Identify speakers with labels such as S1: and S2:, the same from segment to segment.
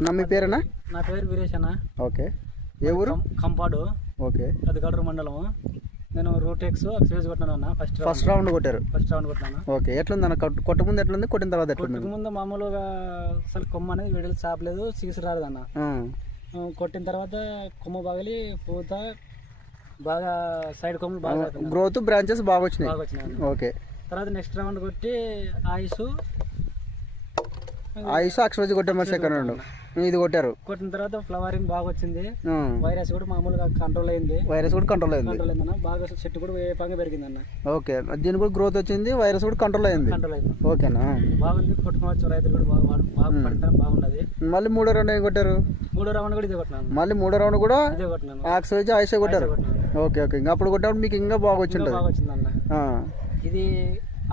S1: నా మీ పేరేనా
S2: నా పేరు వీరేష్ అన్న.
S1: ఓకే. ఏ ఊరు?
S2: కంపాడు.
S1: ఓకే.
S2: అది గడూరు మండలము. నేను రూటెక్స్ ఎక్స్పీరియన్స్ కొట్టినాను అన్న. ఫస్ట్
S1: ఫస్ట్ రౌండ్ కొట్టారు.
S2: ఫస్ట్ రౌండ్ కొట్టినాను
S1: ఓకే. ఎట్లుంది అన్న? కొట్ట- ముందు ఎట్లుంది? కొట్టిన తర్వాత
S2: కొట్టుకు ముందు మామూలుగా అసలు కొమ్మ అనేది విడుదల చాపలేదు సిగిసి రాలేదు అన్న. కొట్టిన తర్వాత కొమ్మ పగిలి పూత బాగా సైడ్ కొమ్మలు బాగా.
S1: గ్రోత్ బ్రాంచెస్ బాగా వచ్చినాయి
S2: బాగా వచ్చినాయి అన్న.
S1: ఓకే.
S2: తర్వాత నెక్స్ట్ రౌండ్ కొట్టి ఆయుష్
S1: సెకండ్ రౌండ్ ఇది కొట్టారు.
S2: కొట్టిన తర్వాత ఫ్లవరింగ్ బాగా వచ్చింది.
S1: ఆ,
S2: వైరస్ కూడా మామూలుగా కంట్రోల్ అయింది.
S1: వైరస్ కూడా కంట్రోల్ అయింది.
S2: కంట్రోల్ అయిందన్న. బాగా చెట్టు కూడా వేపంగా పెరిగిందన్న.
S1: ఓకే. దీని కూడా గ్రోత్ వచ్చింది వైరస్ కూడా కంట్రోల్ అయింది.
S2: కంట్రోల్ అయింది.
S1: ఓకేనా?
S2: బాగుంది. కొట్టుకోవచ్చు రైతులు కూడా బాగా పడతాం బాగున్నది
S1: మళ్ళీ మూడో రౌండ్ ఏం కొట్టారు?
S2: మూడో రౌండ్ కూడా ఇదే కొట్టినాను.
S1: మళ్ళీ మూడో రౌండ్ కూడా
S2: ఇదే కొట్టినాను.
S1: ఆక్సిజన్ ఐసే కొట్టారు. Okay okay. ఇంకా అప్పుడు కొట్టినప్పుడు మీకు ఇంకా బాగా వచ్చి
S2: ఇంకా
S1: ఉంటుంది
S2: బాగా వచ్చిందన్న.
S1: ఆ.
S2: ఇది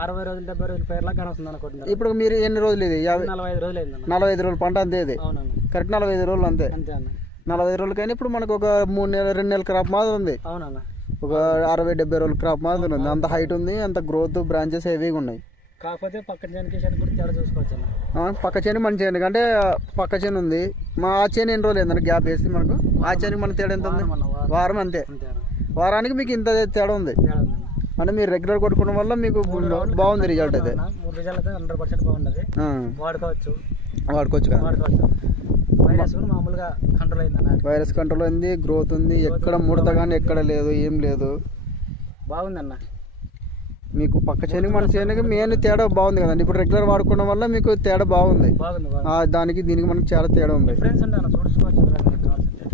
S2: అరవై రోజులు డెబ్బై రోజుల పేర్లా కనొస్తుందన్న కొట్టిన
S1: ఇప్పుడు మీరు ఎన్ని రోజులు ఇది? యాభై
S2: నలభై ఐదు రోజులు అయిందన్న
S1: నలభై ఐదు రోజులు పంట అంతే ఇది? కరెక్ట్ నలభై ఐదు రోజులు అంతే?
S2: అంతే అన్న.
S1: నలభై ఐదు రోజులకైనా ఇప్పుడు మనకు ఒక మూడు నెలల రెండు నెలల క్రాప్ మాత్రం ఉంది.
S2: అవునన్న.
S1: ఒక అరవై డెబ్బై రోజుల క్రాప్ మాత్రం ఉంది. అంత హైట్ ఉంది అంత గ్రోత్ బ్రాంచెస్ హెవీగా ఉన్నాయి.
S2: కాకపోతే కూడా తేడా చూసుకోవచ్చు
S1: పక్క చేను మన చేను. అంటే పక్క చేను ఉంది. మా ఆ చేను ఎన్ని రోజులు ఏంటంటే గ్యాప్ వేసి మనకు? ఆ చేనుకి మన తేడా ఎంత ఉంది?
S2: వారం.
S1: అంతే. వారానికి మీకు ఇంత తేడా ఉంది. అంటే మీరు రెగ్యులర్ కొట్టుకోవడం వల్ల మీకు బాగుంది రిజల్ట్ అయితే.
S2: రిజల్ట్ అయితే హండ్రెడ్ పర్సెంట్ బాగున్నది వాడుకోవచ్చు.
S1: వాడుకోవచ్చు కదా.
S2: వైరస్ కూడా మామూలుగా కంట్రోల్ అయిందన్న
S1: వైరస్ కంట్రోల్ ఉంది గ్రోత్ ఉంది. ఎక్కడ ముడత కానీ ఎక్కడ లేదు ఏం లేదు.
S2: బాగుందన్న.
S1: మీకు పక్క చేనుకి మన చేనుకి మెయిన్ తేడా బాగుంది కదండి. ఇప్పుడు రెగ్యులర్ వాడుకోవడం వల్ల మీకు తేడా బాగుంది. దానికి దీనికి మనకి చాలా తేడా ఉంది
S2: డిఫరెన్స్ ఉంటే అన్న చూసుకోవచ్చు ఎవరైనా కావాల్సింటే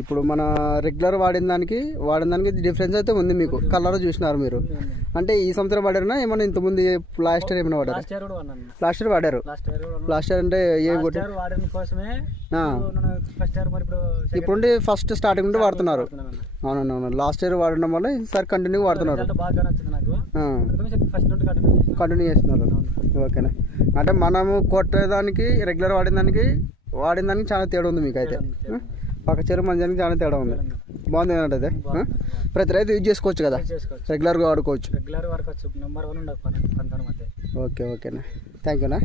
S1: ఇప్పుడు మన రెగ్యులర్ వాడిన దానికి వాడిన దానికి డిఫరెన్స్ అయితే ఉంది మీకు. కలర్ చూసినారు మీరు. అంటే ఈ సంవత్సరం వాడారా ఏమన్నా ఇంతకుముందు లాస్ట్ ఇయర్ ఏమైనా వాడారు?
S2: లాస్ట్ ఇయర్
S1: వాడారు.
S2: లాస్ట్ ఇయర్
S1: అంటే ఏ
S2: ఇప్పుడు
S1: ఫస్ట్ స్టార్టింగ్ నుండి వాడుతున్నారు. అవునవును లాస్ట్ ఇయర్ వాడడం వల్ల ఈసారి కంటిన్యూ వాడుతున్నారు.
S2: కంటిన్యూ
S1: చేస్తున్నారు. ఓకేనా? అంటే మనము కొట్టేదానికి రెగ్యులర్ వాడిన దానికి వాడిన దానికి చాలా తేడా ఉంది మీకు అయితే పక్క చెరువు మంచానికి చాలా తేడా ఉంది. బాగుంది అంటే అయితే ప్రతి రైతు యూజ్ చేసుకోవచ్చు కదా? రెగ్యులర్గా వాడుకోవచ్చు.
S2: రెగ్యులర్ వర్క్ వచ్చు నెంబర్ వన్ ఉండదు
S1: ఓకే ఓకేనా. థ్యాంక్ యూనా